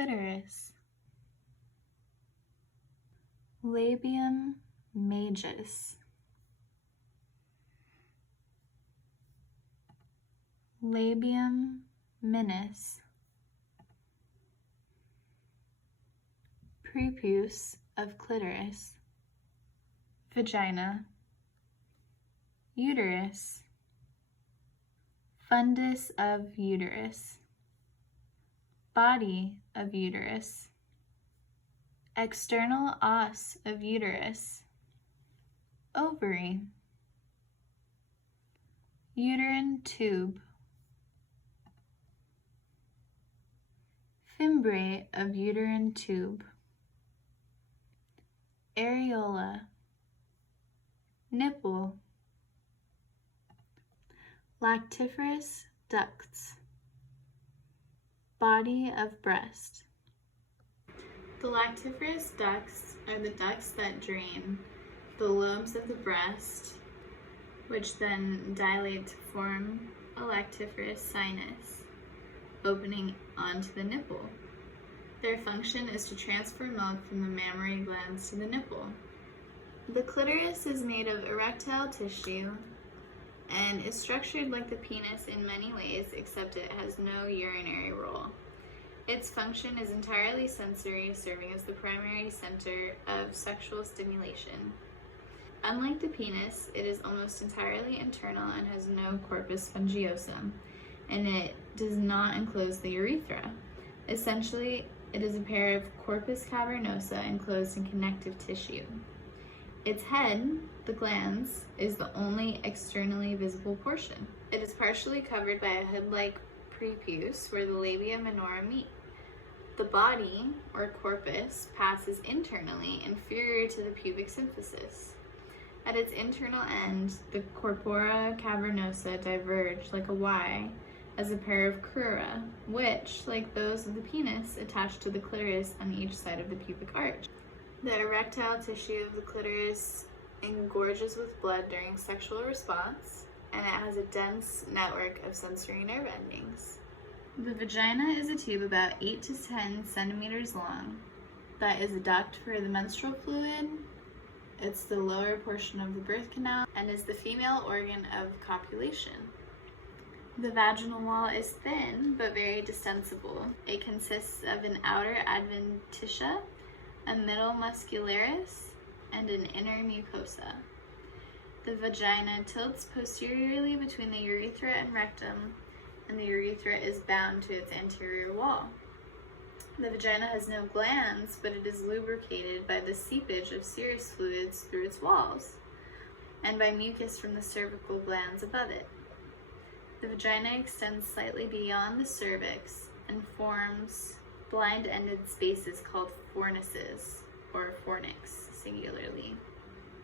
clitoris. Labium majus. Labium minus. Prepuce of clitoris. Vagina. Uterus. Fundus of uterus. Body of uterus. External os of uterus. Ovary. Uterine tube. Fimbriate of uterine tube. Areola. Nipple. Lactiferous ducts. Body of breast. The lactiferous ducts are the ducts that drain the lobes of the breast, which then dilate to form a lactiferous sinus, opening onto the nipple. Their function is to transfer milk from the mammary glands to the nipple. The clitoris is made of erectile tissue and is structured like the penis in many ways, except it has no urinary role. Its function is entirely sensory, serving as the primary center of sexual stimulation. Unlike the penis, it is almost entirely internal and has no corpus spongiosum, and it does not enclose the urethra. Essentially, it is a pair of corpus cavernosa enclosed in connective tissue. Its head, the glans, is the only externally visible portion. It is partially covered by a hood-like prepuce where the labia minora meet. The body, or corpus, passes internally, inferior to the pubic symphysis. At its internal end, the corpora cavernosa diverge like a Y as a pair of crura, which, like those of the penis, attach to the clitoris on each side of the pubic arch. The erectile tissue of the clitoris engorges with blood during sexual response, and it has a dense network of sensory nerve endings. The vagina is a tube about 8 to 10 centimeters long that is a duct for the menstrual fluid. It's the lower portion of the birth canal and is the female organ of copulation. The vaginal wall is thin but very distensible. It consists of an outer adventitia, a middle muscularis, and an inner mucosa. The vagina tilts posteriorly between the urethra and rectum, and the urethra is bound to its anterior wall. The vagina has no glands, but it is lubricated by the seepage of serous fluids through its walls, and by mucus from the cervical glands above it. The vagina extends slightly beyond the cervix and forms blind-ended spaces called fornices, or fornix, singularly.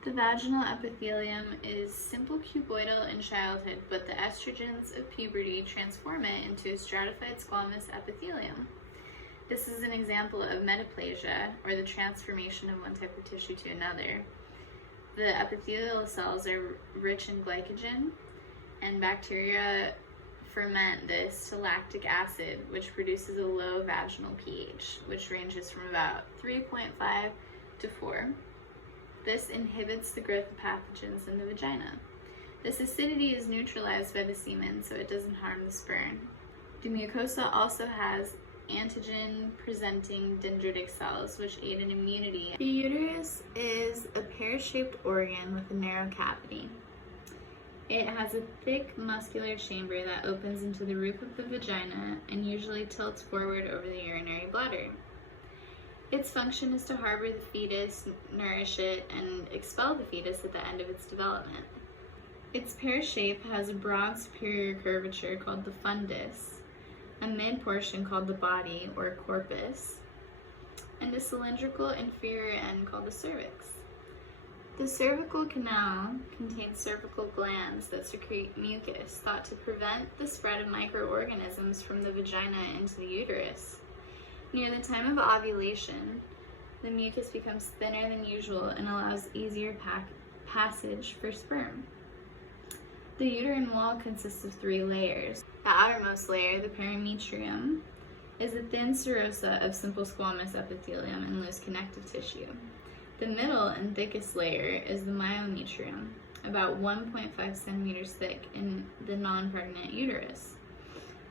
The vaginal epithelium is simple cuboidal in childhood, but the estrogens of puberty transform it into a stratified squamous epithelium. This is an example of metaplasia, or the transformation of one type of tissue to another. The epithelial cells are rich in glycogen, and bacteria ferment this to lactic acid, which produces a low vaginal pH, which ranges from about 3.5 to 4. This inhibits the growth of pathogens in the vagina. This acidity is neutralized by the semen, so it doesn't harm the sperm. The mucosa also has antigen-presenting dendritic cells, which aid in immunity. The uterus is a pear-shaped organ with a narrow cavity. It has a thick muscular chamber that opens into the roof of the vagina and usually tilts forward over the urinary bladder. Its function is to harbor the fetus, nourish it, and expel the fetus at the end of its development. Its pear shape has a broad superior curvature called the fundus, a mid portion called the body, or corpus, and a cylindrical inferior end called the cervix. The cervical canal contains cervical glands that secrete mucus, thought to prevent the spread of microorganisms from the vagina into the uterus. Near the time of ovulation, the mucus becomes thinner than usual and allows easier passage for sperm. The uterine wall consists of 3 layers. The outermost layer, the perimetrium, is the thin serosa of simple squamous epithelium and loose connective tissue. The middle and thickest layer is the myometrium, about 1.5 centimeters thick in the non-pregnant uterus.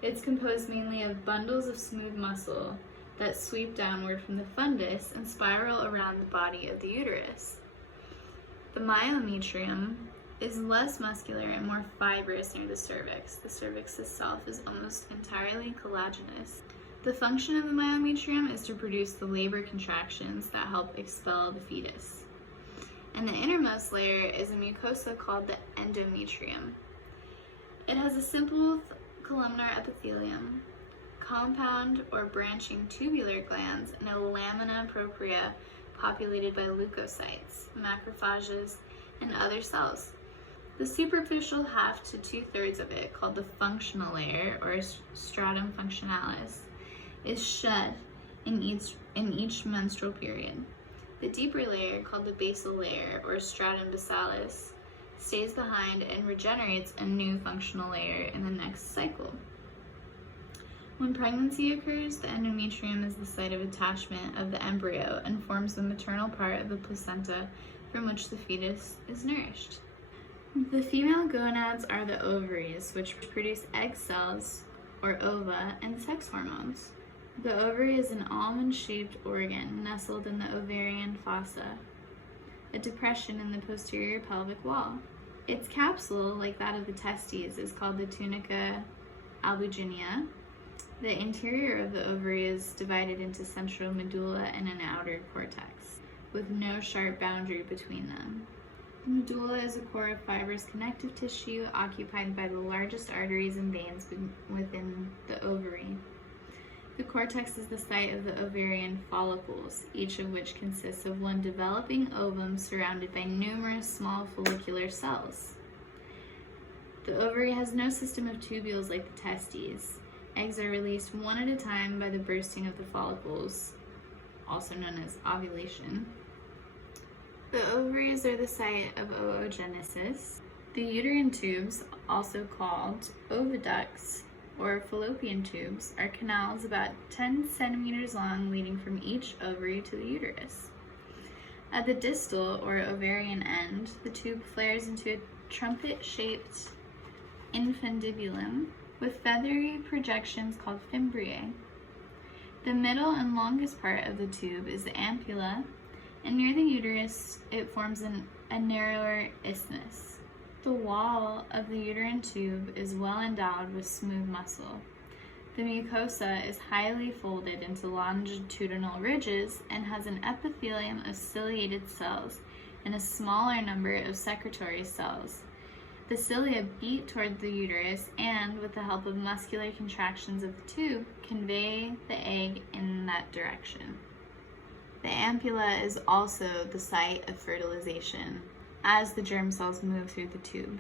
It's composed mainly of bundles of smooth muscle that sweep downward from the fundus and spiral around the body of the uterus. The myometrium is less muscular and more fibrous near the cervix. The cervix itself is almost entirely collagenous. The function of the myometrium is to produce the labor contractions that help expel the fetus. And the innermost layer is a mucosa called the endometrium. It has a simple columnar epithelium, compound or branching tubular glands, and a lamina propria populated by leukocytes, macrophages, and other cells. The superficial half to 2/3 of it, called the functional layer or stratum functionalis, is shed in each menstrual period. The deeper layer, called the basal layer or stratum basalis, stays behind and regenerates a new functional layer in the next cycle. When pregnancy occurs, the endometrium is the site of attachment of the embryo and forms the maternal part of the placenta from which the fetus is nourished. The female gonads are the ovaries, which produce egg cells, or ova, and sex hormones. The ovary is an almond-shaped organ nestled in the ovarian fossa, a depression in the posterior pelvic wall. Its capsule, like that of the testes, is called the tunica albuginea. The interior of the ovary is divided into central medulla and an outer cortex, with no sharp boundary between them. The medulla is a core of fibrous connective tissue occupied by the largest arteries and veins within the ovary. The cortex is the site of the ovarian follicles, each of which consists of one developing ovum surrounded by numerous small follicular cells. The ovary has no system of tubules like the testes. Eggs are released one at a time by the bursting of the follicles, also known as ovulation. The ovaries are the site of oogenesis. The uterine tubes, also called oviducts or fallopian tubes, are canals about 10 centimeters long leading from each ovary to the uterus. At the distal or ovarian end, the tube flares into a trumpet-shaped infundibulum with feathery projections called fimbriae. The middle and longest part of the tube is the ampulla, and near the uterus it forms a narrower isthmus. The wall of the uterine tube is well endowed with smooth muscle. The mucosa is highly folded into longitudinal ridges and has an epithelium of ciliated cells and a smaller number of secretory cells. The cilia beat toward the uterus and, with the help of muscular contractions of the tube, convey the egg in that direction. The ampulla is also the site of fertilization, as the germ cells move through the tube.